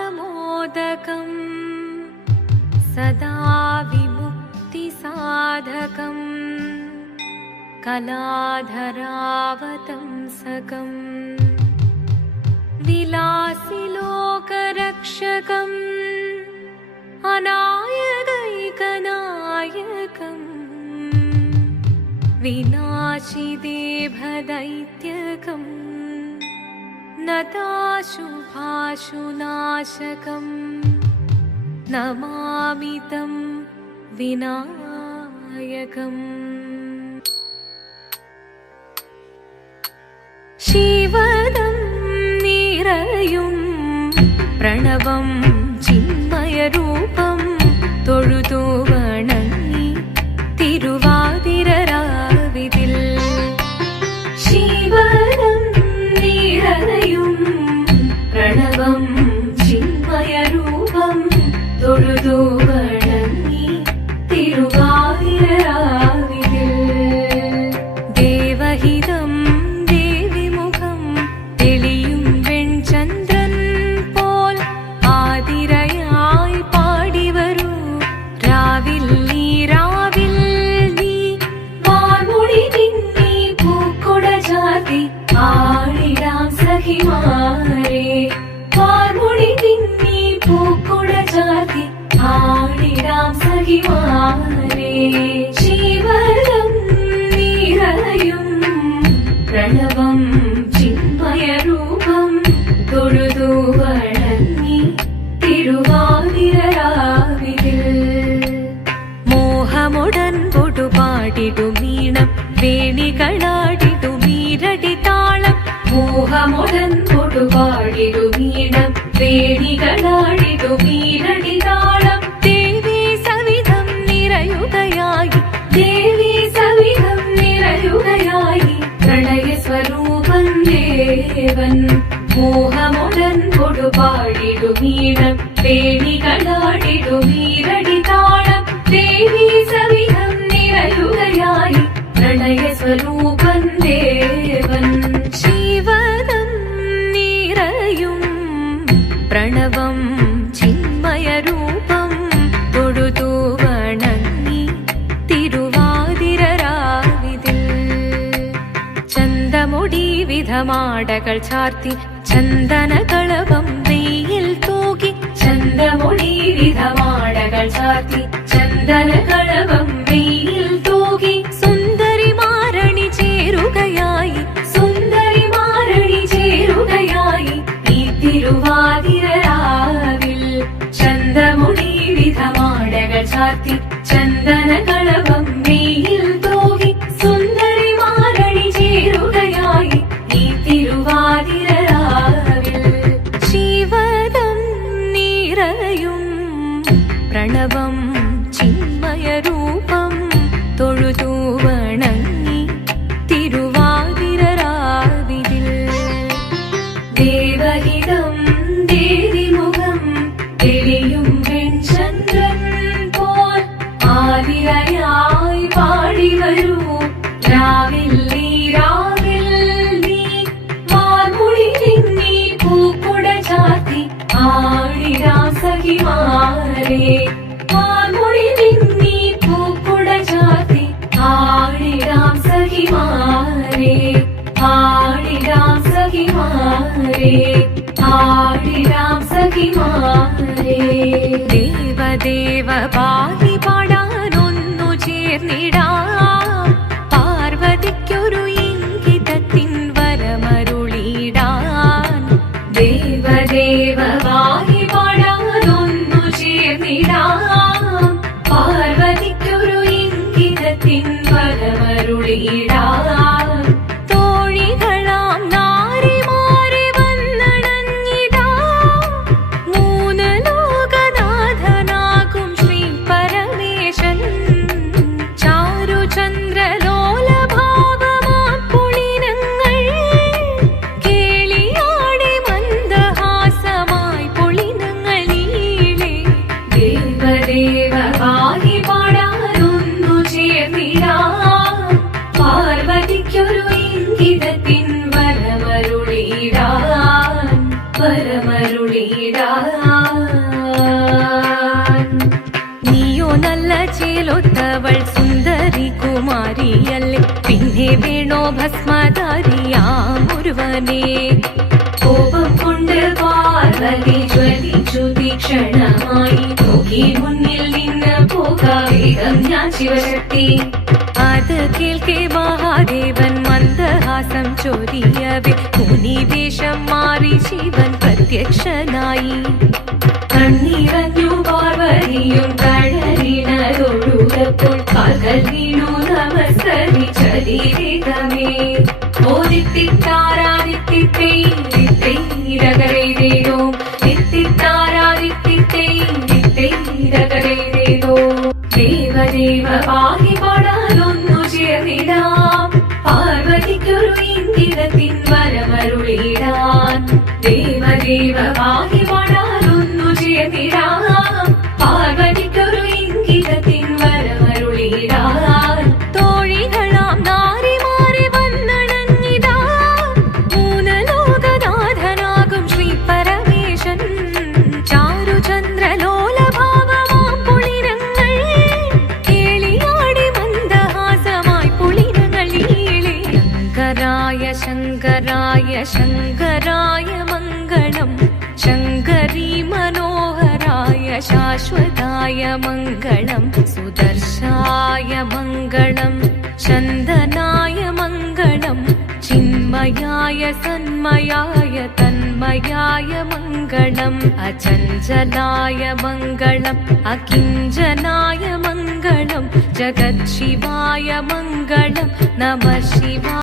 मोदाकरात्तमोदकम् सदा विमुक्तिसाधकम् कलाधरावतंसकम् विलासिलोकरक्षकम् अनायकैकनायकम् विनाशिदेभदैत्यकम् नताशुभाशुनाशकम् नमामि तं विनायकम्। शिवदं निरयुं प्रणवं चिन्मयरूपं തൊഴുതു വണങ്ങി തിരുവാതിരരാവിതിൽ ശിവദം നിറയും പ്രണവം ചിന്മയരൂപം തൊഴുതു വണങ്ങി തിരുവാതിരരാവിതിൽ ദേവഹിതം ദേവിമുഖം തെളിയും വെൺചന്ദ്രൻ പോൽ ആതിരയായി പാടിവരൂ രാവിൽ നീ വാർമുടി തിന്നി പൂക്കുട ചാർത്തി ആടിടാം സഖിമാരെ വാർമുടി തിന്നി പൂക്കുട ചാർത്തി ആടിടാം സഖിമാരെ ശിവദം നിറയും പ്രണവം ചിന്മയരൂപം തൊഴുതു വണങ്ങി തിരുവാതിരരാവിതിൽ മോഹമുടൻ പൊടുപാടിടുമീണം വേണികളാടിടുമീരടി താളം മോഹമുടൻ പൊടുപാടിടുമീണം വേണികളാടിടുമീരടി താളം ദേവി സവിധം നിറയുകയായി ദേവി സവിധം നിറയുകയായി പ്രണയ സ്വരൂപൻ ദേവൻ മോഹമുടൻ പൊടുപാടിടുമീണം വേണികളാടിടുമീരടി താളം ദേവി സവിധം നിറയുകയായി പ്രണയ സ്വരൂപൻ ദേവൻ ശിവദം നിറയും പ്രണവം ചിന്മയരൂപം തൊഴുതു വണങ്ങി തിരുവാതിരരാവിതിൽ ചന്തമുടി വിധമാടകൾ ചാർത്തി ചന്ദനകളവം വെയിൽ തൂകി ചന്തമുടി വിധമാടകൾ ചാർത്തി ചന്ദനകളവം വെയിൽ തൂകി സുന്ദരിമാരണി ചേരുകയായി സുന്ദരിമാരണി ചേരുകയായി ഈ തിരുവാതിരരാവിൽ ചന്തമുടി വിധമാടകൾ ചാർത്തി ചന്ദനകളവം വെയിൽ തൂകി സുന്ദരിമാരണി ചേരുകയായി ഈ തിരുവാതിരരാവിൽ ശിവദം നിറയും പ്രണവം ചിന്മയരൂപം തൊഴുതു വണങ്ങി തിരുവാതിരരാവിതിൽ ദേവഹിതം ദേവിമുഖം തെളിയും വെൺചന്ദ്രൻ പോൽ ആതിരയായി പാടിവരൂ രാവിൽ നീ വാർമുടി തിന്നി പൂക്കുട ചാർത്തി ആടിടാം സഖിമാരെ വാർമുടി തിന്നി പൂക്കുട ചാർത്തി ആടിടാം സഖിമാരെ ആടിടാം സഖിമാരെ ആടിടാം സഖിമാരെ ദേവദേവ പാടി പാടാനൊന്നു ചേർന്നിടാം പാർവതിക്കൊരു ഇംഗിതത്തിൻ വരമരുളിടാൻ ദേവദേവ പാടി പാടാനൊന്നു ചേർന്നിടാം പാർവതിക്കൊരു ഇംഗിതത്തിൻ വരമരുളിടാൻ തോഴികളാം നാരിമാരെ വന്നടഞ്ഞിടാം മൂന്ന് ലോകനാഥനാകും ശ്രീ പരമ വേണോ ഭസ്മധാരിയാമൊരുവനെ. കോപം കൊണ്ട് പാർവതി ജ്വലിച്ചു തീക്ഷണമായി. നോക്കി മുന്നിൽ നിന്ന് പോകാവേഗം ഞാൻ ശിവശക്തി. അത് കേൾക്കെ മഹാദേവൻ മന്ദഹാസം ചൊരിയവേ മുനിവേഷം മാറി ശിവൻ പ്രത്യക്ഷനായി. കണ്ണീറഞ്ഞു പാർവതിയും കഴലിനതൊഴുകപ്പോൾ കാൽകൾ വീണു നമസ്കരിച്ചതിരേകമേ. ഓദിത്തിത്താരാദിത്തിത്തൈരകരേതോ ദിത്തിത്താരാദിത്തിത്തൈരകരേതോ. ദേവദേവ പാഹി പാടാനൊന്നു ചേർന്നിടാം. പാർവതിക്കൊരു ഇംഗിതത്തിൻ വരമരുളിടാൻ. ദേവദേവ പാഹി പാടാനൊന്നു ചേർന്നിടാം. പാർവതിക്കൊരു ഇംഗിതത്തിൻ വരമരുളിടാൻ. തോഴികളാം നാരിമാരെ വന്നണഞ്ഞിതാ. മൂന്നലോകനാഥനാകും ശ്രീ പരമേശൻ. ചാരുചന്ദ്രലോലഭാവമാം പുളിരങ്ങൾ കേളിയാടി മന്ദഹാസമായി പുളിരങ്ങൾ ഈളെ. ശങ്കരായ ശങ്കരായ ശങ്കരായ മംഗളം. ശങ്കരീ മനോഹരായ ശാശ്വതായ മംഗളം. സുദർശായ മംഗളം. ചന്ദനായ മംഗളം. ചിന്മയായ സന്മയായ തന്മയായ മംഗളം. അചഞ്ചലായ മംഗളം. അകിഞ്ചനായ മംഗളം. ജഗത് ശിവായ മംഗളം. നമഃ ശിവായ